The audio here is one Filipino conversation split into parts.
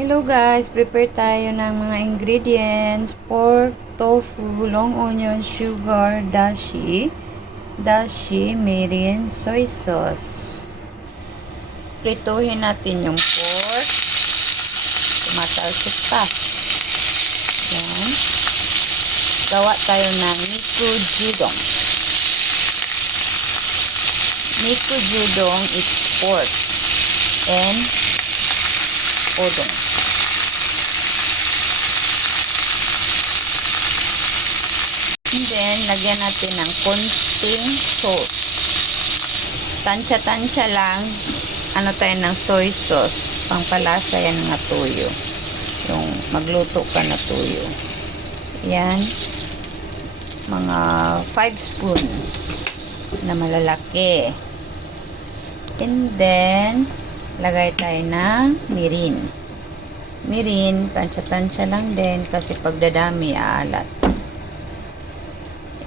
Hello guys, prepare tayo ng mga ingredients: pork, tofu, long onion, sugar, dashi, mirin, soy sauce. Prituhin natin yung pork. Tumatalsik pa. Yan. Gawa tayo ng nikujudon. Nikujudon is pork and udon. And then, lagyan natin ng konting salt. Tansya-tansya lang, tayo ng soy sauce. Pangpalasa yan ng tuyo. Yung magluto ka na tuyo. Yan. Mga 5 spoon na malalaki. And then, lagay tayo ng mirin. Mirin, tansya-tansya lang din kasi pagdadami, aalat.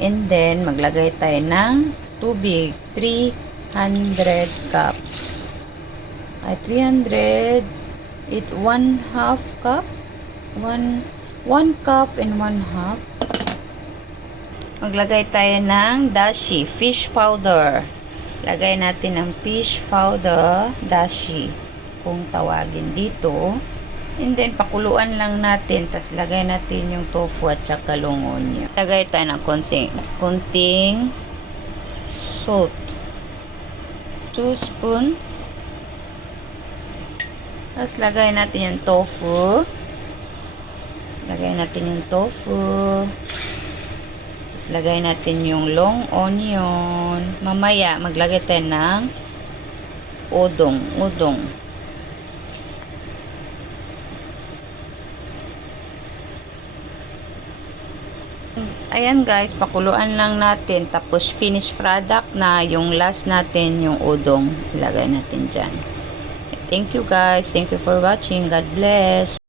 And then, maglagay tayo ng tubig. 300 cups. Ay, 300. 1/2 cup. 1 cup and 1/2. Maglagay tayo ng dashi, fish powder. Lagay natin ang fish powder, dashi, kung tawagin dito. And then, pakuluan lang natin. Tapos, lagay natin yung tofu at saka long onion. Lagay tayo ng konting salt. 2 spoon. Tapos, lagay natin yung tofu. Lagay natin yung tofu. Tapos, lagay natin yung long onion. Mamaya, maglagay tayo ng udong. Ayan guys, pakuluan lang natin. Tapos, finished product na yung last natin, yung udong. Ilagay natin dyan. Thank you guys. Thank you for watching. God bless.